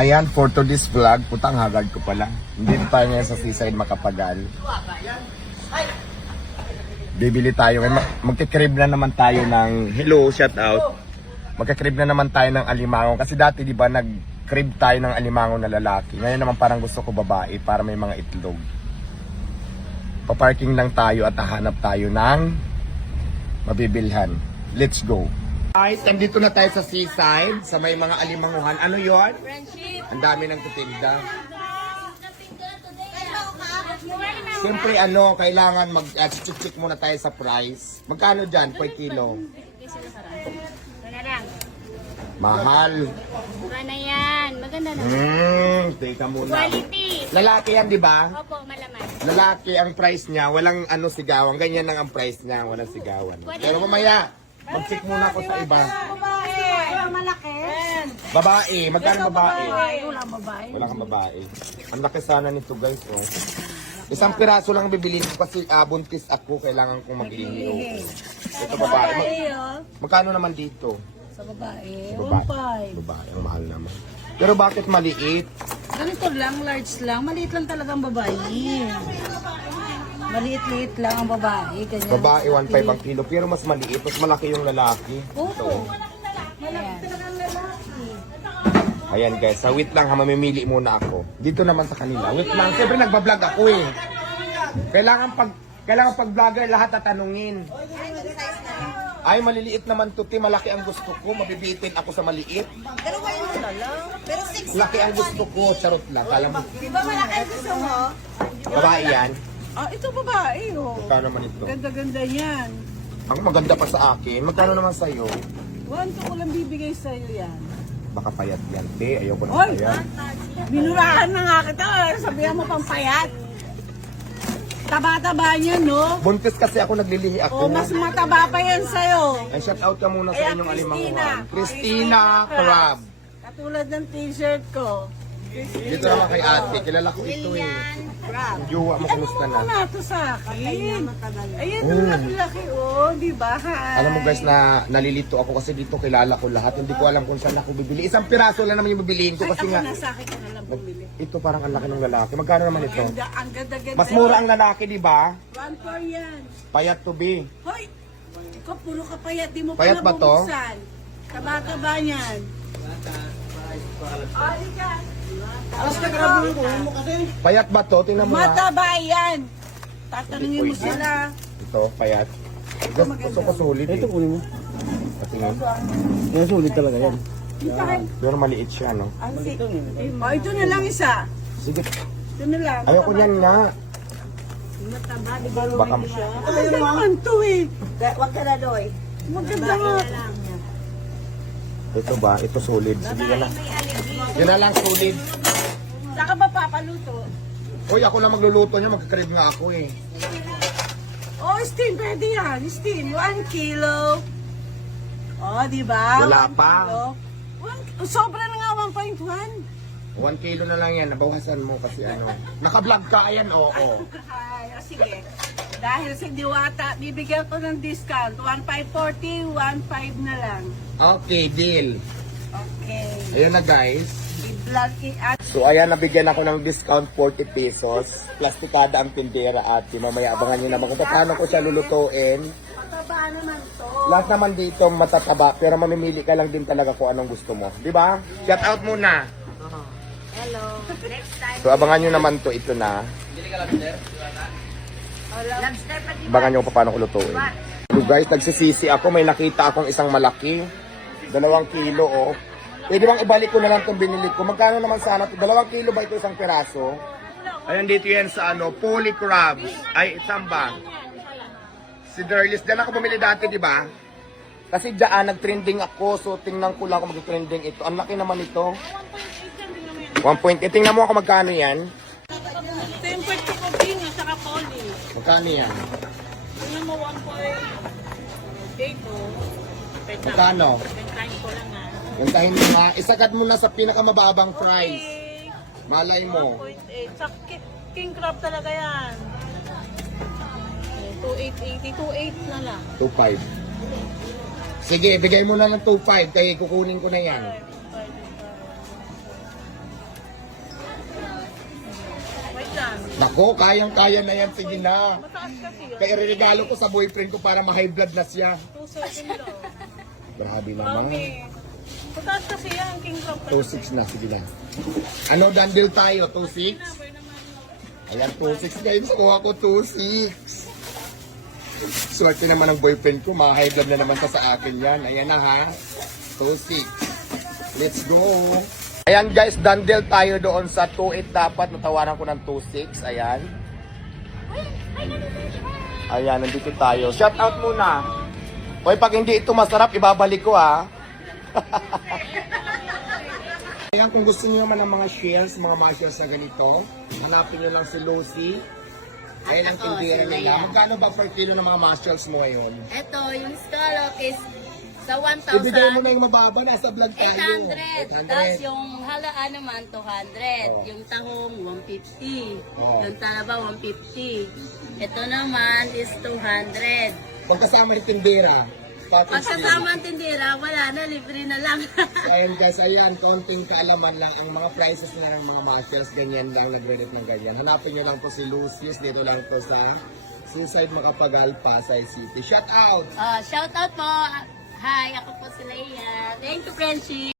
Ayan, for today's vlog, putang hagard ko pala. Hindi tayo ngayon sa seaside makapagal. Bibili tayo. Magkikrib na naman tayo ng, hello, shout out. Magkikrib na naman tayo ng alimango. Kasi dati, di ba, nag-crib tayo ng alimango na lalaki. Ngayon naman parang gusto ko babae para may mga itlog. Paparking lang tayo at hahanap tayo ng mabibilhan. Let's go. Guys, nandito na tayo sa seaside, sa may mga alimanguhan. Ano yon? Ang dami ng titinda. Siyempre kailangan mag-check muna tayo sa price. Magkano dyan per kilo? Mahal. Mura na yan. Maganda na. Teka muna. Quality. Lalaki yan, di ba? Opo, malaman. Lalaki ang price niya, walang sigawan. Ganyan lang ang price niya, walang sigawan. Pero mamaya, mag-check muna ako sa iba. Malaki. Babae, magkano babae? Walang babae. Wala kang babae. Ang laki sana nito, guys. Oh. Isang piraso lang bibilin ko kasi buntis ako, kailangan kong mag-iinyo. Ito babae. Magkano naman dito? Sa babae. Babae. Babae, ang mahal naman. Pero bakit maliit? Ganito lang, large lang. Maliit lang talaga ang babae. Maliit-liit lang ang babae. Ganyan. Babae, 1.5 ang kilo. Pero mas maliit, mas malaki yung lalaki. Oo. Ayan guys, sa wait lang ha, mamimili muna ako. Dito naman sa kanila. Wait lang, siyempre nagbablog ako eh. Kailangan pag vlogger lahat tatanungin. Ay, maliliit naman to, malaki ang gusto ko. Mabibitin ako sa maliit. Pero kayo na lang. Pero 6. Laki ang gusto ko, charot lang. Kala mo, Di ba malaki ang gusto mo? babae yan. Ito babae oh. Magkano naman ito? Ganda-ganda yan. Ang maganda pa sa akin. Magkano naman sa'yo? 1 ko lang bibigay sa'yo yan. Baka payat yan, te. Ayoko na Hoy! payat. Minurahan na nga kita. Sabihan mo pang payat. Taba-taba niya, no? Buntis kasi ako, naglilihi ako. O, mas mataba pa yan sa'yo. Ay, shout out ka muna sa Ayan, inyong Christina. alimanguhan. Christina Crab. Katulad ng t-shirt ko. Dito naman kay ate. Kilala ko ito eh. Yung jowa mo, kumusta Ano mo na? na ito sa akin? Ayan, ang laki-laki, oh. Di ba? Alam mo guys na nalilito ako kasi dito kilala ko lahat. Hindi ko alam kung saan ako bibili. Isang piraso lang naman yung bibiliin ko kasi Ako nga na sa akin ka na lang bumili. ito parang ang laki ng lalaki. Magkano naman ito? Ang ganda-ganda. Mas mura ang lalaki, di ba? 1 yan. Payat to be. Hoy! Ikaw puro ka payat. Di mo Payat pa ba to? nabubuksan. Taba-taba niyan. Payat ba to? Tingnan mo nga. Mataba yan. Tatanungin mo sila. Ito, payat. Gusto ko sulit eh. Ito kunin mo. Patingin. Yan, sulit talaga yan. Pero maliit siya, no? Ito na lang isa. Sige. Ito na lang. Ayoko niyan nga. Mataba, di ba? Baka Maganda naman to eh. Huwag ka na doy. Maganda nga. ito ba? Ito solid. Sige yan lang. Yan na lang solid. Saka ba papaluto? Hoy, ako lang magluluto niya. Magkakrib nga ako eh. Oh, steam, pwede yan. Steam, 1 kilo. Oh, di ba? Wala 1 pa. kilo. Sobra na nga 1.1. 1 kilo na lang yan. Nabawasan mo kasi Naka-vlog ka. Ayan, oo. Ay, sige. Dahil sa Diwata, bibigyan ko ng discount. 1,540, 1,500 na lang. Okay, deal. Okay. Ayan na guys. I-vlog at So ayan, nabigyan ako ng discount 40 pesos. Plastikada ang tindera ate. Mamaya abangan nyo naman kung paano ko siya lulutuin. mataba naman to. Lahat naman dito matataba, pero mamimili ka lang din talaga kung anong gusto mo. Di ba? Shout out muna. Hello. Next time. So abangan nyo naman to, ito na. Lobster pati ba? Abangan nyo kung paano ko lutuin. So guys, nagsisisi ako. May nakita akong isang malaki. 2 kilo, oh. Pwede bang ibalik ko na lang itong binili ko? Magkano naman sana ito? 2 kilo ba ito isang piraso? Ayan, dito yan sa Poly Crabs. Ay, samba. Si Derlis, dyan ako bumili dati, di ba? Kasi dyan, nag-trending ako. So, tingnan ko lang kung mag-trending ito. Ang laki naman ito. 1.8. Tingnan mo ako magkano yan. Tempered to cooking at saka poly. Magkano yan? Tingnan mo 1.8 mo. Magkano? Bentahin ko lang ah. Puntahin mo nga. Isagad mo na sa pinakamababang price. Malay mo. 1.8. Sa king crab talaga yan. 2.880. 2.8 na lang. 2.5. Sige, bigay mo na ng 2.5 kaya kukunin ko na yan. Nako, kayang-kaya na yan. Sige na. Mataas kasi yun. Kaya regalo ko sa boyfriend ko para ma-high blood na siya. 2.7 lang. Grabe naman. Mami. Mataas kasi yan, King Crab. 2.6 na, sige na. Ano, dandil tayo? 2.6? Ayan, 2.6 guys. Kuha ko 2.6. Swerte naman ng boyfriend ko. Mga high blood na naman sa akin yan. Ayan na ha. 2.6. Let's go. Ayan guys, dandil tayo doon sa 2.8 dapat. Natawaran ko ng 2.6. Ayan. Ayan, nandito tayo. Shout out muna. Hoy, pag hindi ito masarap, ibabalik ko ha. Ayan, kung gusto niyo naman ng mga shells, mga mushrooms na ganito, hanapin niyo lang si Lucy. Ayan ang Ako, tindera si nila. Leia. Magkano ba per kilo ng mga mushrooms mo ngayon? Ito, yung scallop is sa Ibigay mo 1,000. na yung mababa, nasa vlog tayo. 800. Tapos yung halaan naman, 200. Oh. Yung tahong, 150. Oh. Yung talaba, 150. Ito naman is 200. Pagkasama yung tindera. Pag kasama ang tindera, wala na, libre na lang. So, ayan guys, ayan, konting kaalaman lang. Ang mga prices na ng mga mushrooms, ganyan lang, nag-rate ng ganyan. Hanapin nyo lang po si Lucius, dito lang po sa Suicide Makapagal, Pasay City. Shout out! Shout out po. Hi, ako po si Leia. Thank you, Frenchie.